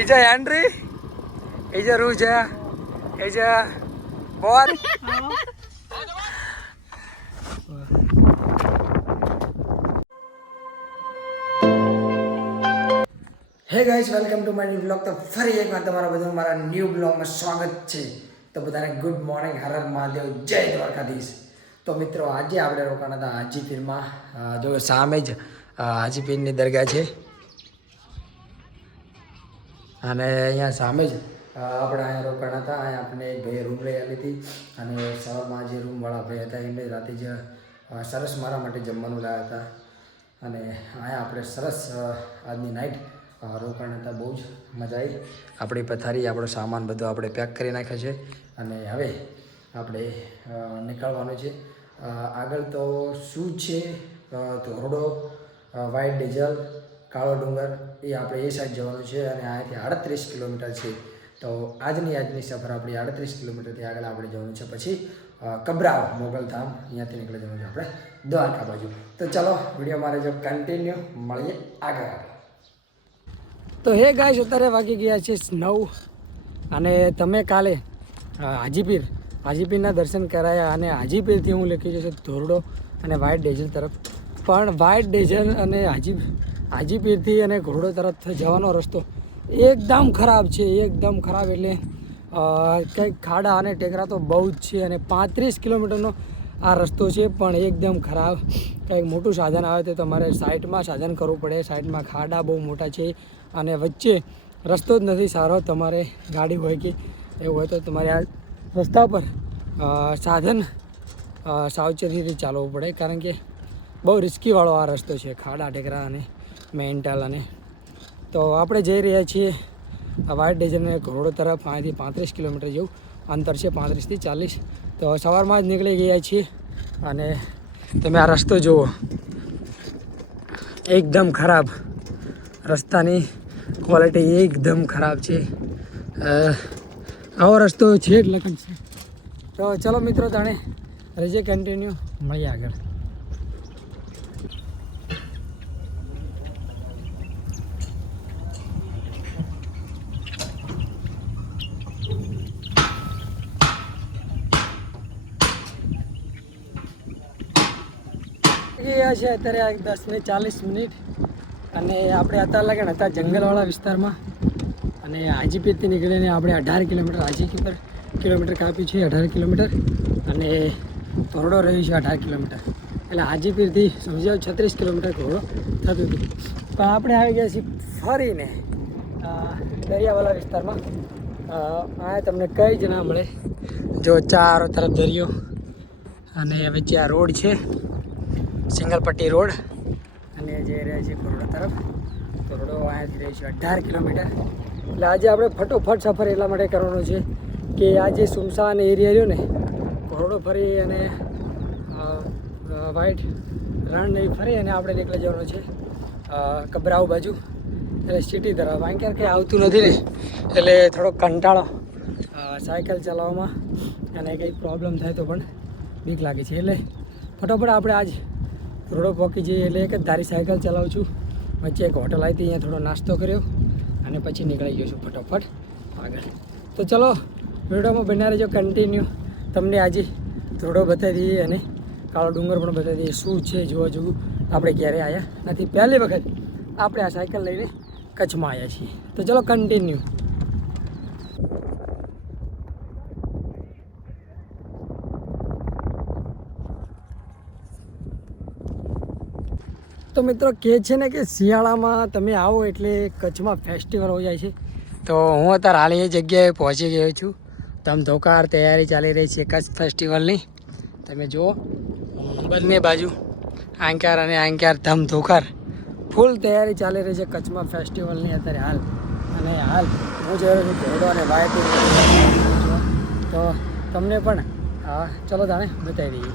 Ija Henry, Ija Ruja, Ija Boar. હે guys, welcome to my new blog. તો ફરી એકવાર તમારા બધાનું મારા ન્યૂ બ્લોગમાં સ્વાગત છે. તો બધાને ગુડ મોર્નિંગ, હર હર મહાદેવ, જય દ્વારકાધીશ. તો મિત્રો, આજે આપણે રોકાણા હતા હાજીપીરમાં. જો સામે જ હાજીપીરની દરગાહ છે અને અહીંયા સામે જ આપણે અહીંયા રોકાણા હતા. અહીંયા આપણે એક ભાઈએ રૂમ લઈ આવી હતી અને સવારમાં જે રૂમવાળા ભાઈ હતા એમને રાતે જ સરસ મારા માટે જમવાનું લાવ્યા હતા. અને અહીંયા આપણે સરસ આજની નાઇટ રોકાણ હતા. બહુ જ મજા આવી. આપણી પથારી, આપણો સામાન બધો આપણે પેક કરી નાખ્યો છે અને હવે આપણે નીકળવાનું છે. આગળ તો શું છે, ધોરડો, વ્હાઇટ ડીઝલ, કાળો ડુંગર, એ આપણે એ સાઈડ જવાનું છે અને અહીંયાથી 38 કિલોમીટર છે. તો આજની સફર આપણી 38 કિલોમીટરથી આગળ આપણે જવાનું છે. પછી કબરાવ મોગલધામ, અહીંયાથી નીકળી જવાનું છે આપણે દ્વારકા બાજુ. તો ચાલો વિડીયો મારે જો કન્ટિન્યુ, મળીએ આગળ. તો હે ગાઈસ, અત્યારે વાગી ગયા છે 9 અને તમે કાલે હાજીપીરના દર્શન કરાયા અને હાજીપીરથી હું લખી જશે ધોરડો અને વ્હાઇટ ડીઝલ તરફ. પણ વ્હાઇટ ડીઝલ અને હાજીપીરથી અને ઘોરડો તરફ જવાનો રસ્તો એકદમ ખરાબ છે. એકદમ ખરાબ એટલે કંઈક ખાડા અને ટેકરા તો બહુ જ છે અને 35 કિલોમીટરનો આ રસ્તો છે, પણ એકદમ ખરાબ. કંઈક મોટું સાધન આવે તો તમારે સાઈડમાં સાધન કરવું પડે. સાઈડમાં ખાડા બહુ મોટા છે અને વચ્ચે રસ્તો જ નથી સારો. તમારે ગાડી હોય કે એવું હોય તો તમારે આ રસ્તા પર સાધન સાવચેતીથી ચાલવું પડે, કારણ કે બહુ રિસ્કીવાળો આ રસ્તો છે, ખાડા ટેકરા અને મેન્ટલ. અને તો આપણે જઈ રહ્યા છીએ વ્હાઇટ ડીઝલ અને ઘોરડો તરફ. અહીંયાથી 35 કિલોમીટર જેવું અંતર છે, 35 થી 40. તો સવારમાં જ નીકળી ગયા છીએ અને તમે આ રસ્તો જુઓ, એકદમ ખરાબ. રસ્તાની ક્વોલિટી એકદમ ખરાબ છે. આવો રસ્તો છે જ લખન છે. તો ચલો મિત્રો, તાણે રજે કન્ટિન્યુ, મળીએ આગળ. ગયા છે અત્યારે 10 ને 40 મિનિટ અને આપણે અત્યારે લાગે હતા જંગલવાળા વિસ્તારમાં અને હાજીપીરથી નીકળીને આપણે 18 કિલોમીટર કિલોમીટર કાપ્યું છે. 18 કિલોમીટર અને ધોરડો રહ્યું છે 18 કિલોમીટર. એટલે હાજીપીરથી સમજાવ 36 કિલોમીટર ધોરડો થતું હતું. પણ આપણે આવી ગયા છીએ ફરીને દરિયાવાળા વિસ્તારમાં. આ તમને કંઈ જ ના મળે. જો ચારો તરફ દરિયો અને વચ્ચે આ રોડ છે, સિંગલ પટ્ટી રોડ, અને જઈ રહ્યા છીએ ઘોરડો તરફ. ઘોરડો અહીંયાથી રહી છે 18 કિલોમીટર. એટલે આજે આપણે ફટોફટ સફર એટલા માટે કરવાનો છે કે આ જે સુમસાન એરિયા રહ્યો ને, ઘોરડો ફરી અને વ્હાઇટ રણ નહીં ફરી અને આપણે નીકળી જવાનું છે કબરાવ બાજુ, એટલે સિટી તરફ. કારણ કે કંઈ આવતું નથી ને, એટલે થોડો કંટાળો સાયકલ ચલાવવામાં અને કંઈ પ્રોબ્લેમ થાય તો પણ બીક લાગે છે. એટલે ફટોફટ આપણે આજ રોડો પહોંચી જઈએ. એટલે એક જ ધારી સાયકલ ચલાવું છું. વચ્ચે એક હોટલ આવી હતી, અહીંયા થોડો નાસ્તો કર્યો અને પછી નીકળી ગયો છું ફટોફટ આગળ. તો ચલો વિડીયોમાં બન્યા રહેજો કન્ટિન્યુ. તમને આજે ધોરડો બતાવી દઈએ અને કાળો ડુંગર પણ બતાવી દઈએ. શું છે જોવા જેવું, આપણે ક્યારેય આવ્યા નથી. પહેલી વખત આપણે આ સાયકલ લઈને કચ્છમાં આવ્યા છીએ. તો ચલો કન્ટિન્યુ. તો મિત્રો, કહે છે ને કે શિયાળામાં તમે આવો એટલે કચ્છમાં ફેસ્ટિવલ હો જાય છે. તો હું અત્યારે હાલ એ જગ્યાએ પહોંચી ગયો છું. ધમધોકાર તૈયારી ચાલી રહી છે કચ્છ ફેસ્ટિવલની. તમે જુઓ, બંને બાજુ આંક્યાર અને આંક્યાર ધમધોકાર ફૂલ તૈયારી ચાલી રહી છે કચ્છમાં ફેસ્ટિવલની અત્યારે હાલ. અને હાલ હું જઈ રહ્યો છું ઘોરડો અને વ્હાઇટ. તો તમને પણ ચલો તાણે બતાવી દઈએ.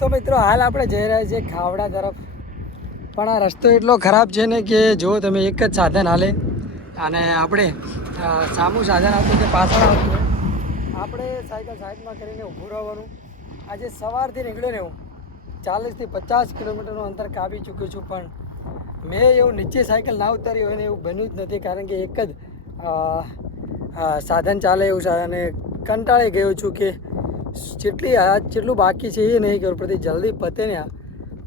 તો મિત્રો, હાલ આપણે જઈ રહ્યા છીએ ખાવડા તરફ. પણ આ રસ્તો એટલો ખરાબ છે ને કે જો તમે એક જ સાધન હાલે અને આપણે સામું સાધન આવતું કે પાછળ આવતું હોય આપણે સાયકલ સાઈડમાં કરીને ઊભું રહેવાનું. આજે સવારથી નીકળ્યો ને હું 40 થી 50 કિલોમીટરનું અંતર કાપી ચૂક્યો છું, પણ મેં એવું નીચે સાયકલ ના ઉતારી હોય ને એવું બન્યું જ નથી, કારણ કે એક જ સાધન ચાલે એવું અને કંટાળી ગયો છું કે જેટલું બાકી છે એ નહીં ખબર પડતી. જલ્દી પતે ને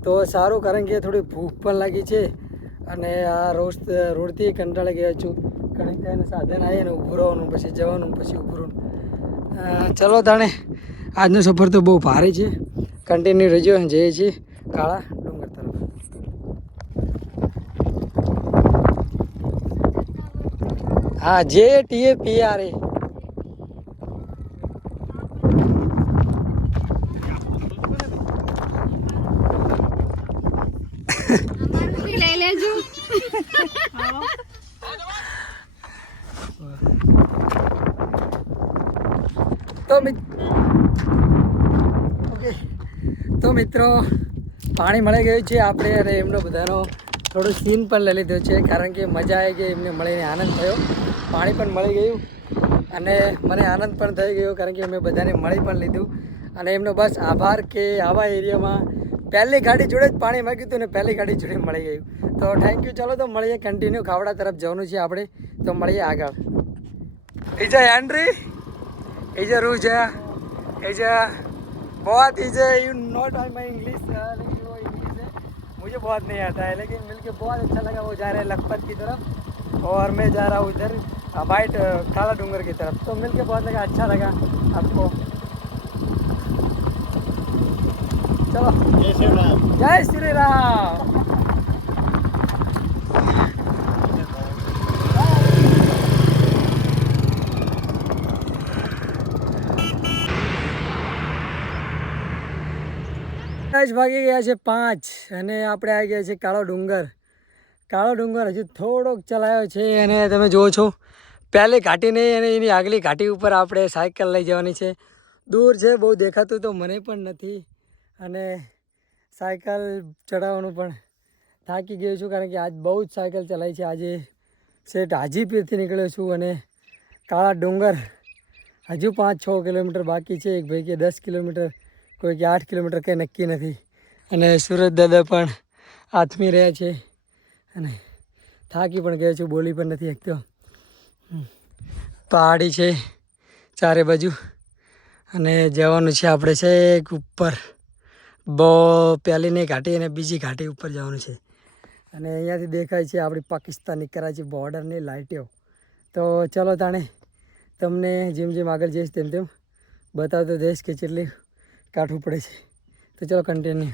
તો સારું, કારણ કે થોડી ભૂખ પણ લાગી છે અને આ રોડથી કંટાળી ગયા છું. ઘણી તેને સાધન આવે ને ઊભું રહેવાનું, પછી જવાનું, પછી ઊભું રહેવાનું. ચલો તાણે આજનો સફર તો બહુ ભારે છે. કન્ટિન્યુ રહેજો, જઈએ છીએ કાળા ડુંગર તરફ. હા, JTAPRA. લઈ લેજો. તો મિત્રો પાણી મળી ગયું છે આપણે, અને એમનો બધાનો થોડું સીન પણ લઈ લીધો છે, કારણ કે મજા આવી ગઈ, એમને મળીને આનંદ થયો. પાણી પણ મળી ગયું અને મને આનંદ પણ થઈ ગયો, કારણ કે અમે બધાને મળી પણ લીધું. અને એમનો બસ આભાર કે આવા એરિયામાં પહેલી ગાડી જોડે જ પાણી માગ્યું હતું ને પહેલી ગાડી જોડે મળી ગયું. તો થેન્ક યુ. ચલો તો મળીએ, કન્ટિન્યુ ખાવડા તરફ જવાનું છે આપણે, તો મળીએ આગળ. इजा एंड्री इजा रूजा इजा बहुत इजा you not I my English, लेकिन वो इंग्लिश है मुझे बहुत नहीं आता है, लेकिन मिलके बहुत अच्छा लगा. वो जा रहे हैं लखपत की तरफ और मैं जा रहा हूँ इधर वाइट काला डूंगर की तरफ. तो मिलके बहुत लगा, अच्छा लगा आपको. चलो जय श्री राम. जय श्री राम. વાગી ગયા છે 5 અને આપણે આવી ગયા છે કાળો ડુંગર. કાળો ડુંગર હજુ થોડોક ચલાવ્યો છે અને તમે જુઓ છો પહેલી ઘાટી નહીં અને એની આગલી ઘાટી ઉપર આપણે સાયકલ લઈ જવાની છે. દૂર છે, બહુ દેખાતું તો મને પણ નથી, અને સાયકલ ચડાવવાનું પણ થાકી ગયો છું, કારણ કે આજ બહુ જ સાયકલ ચલાવી છે. આજે સેટ હાજીપીરથી નીકળ્યો છું અને કાળા ડુંગર હજુ 5-6 કિલોમીટર બાકી છે. એક ભાઈ કે 10 કિલોમીટર, કોઈ કે 8 કિલોમીટર કંઈ નક્કી નથી. અને સુરત દાદા પણ આથમી રહ્યા છે અને થાકી પણ ગયા છું, બોલી પણ નથી શકતો. પહાડી છે ચારે બાજુ અને જવાનું છે આપણે છેક ઉપર. પહેલી નહીં ઘાટી અને બીજી ઘાટી ઉપર જવાનું છે. અને અહીંયાથી દેખાય છે આપણી પાકિસ્તાની કરાચી બોર્ડરની લાઇટો. તો ચલો તાણે તમને જેમ જેમ આગળ જઈશ તેમ તેમ બતાવતો જઈશ કે કેટલી કાઠવું પડે છે. તો ચલો કન્ટિન્યુ.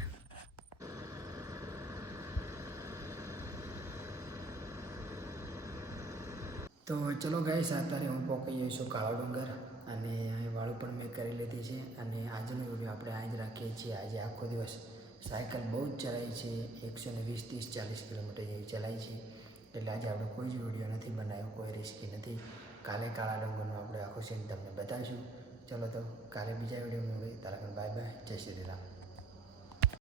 તો ચલો ગાઈસ, અત્યારે હું પહોંચી ગયો છું કાળો ડુંગર અને અહીં વાળું પણ મેં કરી લીધી છે. અને આજનો વિડીયો આપણે અહીં જ રાખીએ છીએ. આજે આખો દિવસ સાયકલ બહુ જ ચલાવી છે, 120, 30, 40 કિલોમીટર જેવી ચલાવી છે. એટલે આજે આપણે કોઈ જ વિડીયો નથી બનાવ્યો, કોઈ રિસ્કી નથી. કાલે કાળા ડુંગરનો આપણે આખો સીન તમને બતાવીશું. ચલો તો કાલે બીજા વિડીયોમાં મળીએ. તારા બાય બાય, જય શ્રી રામ.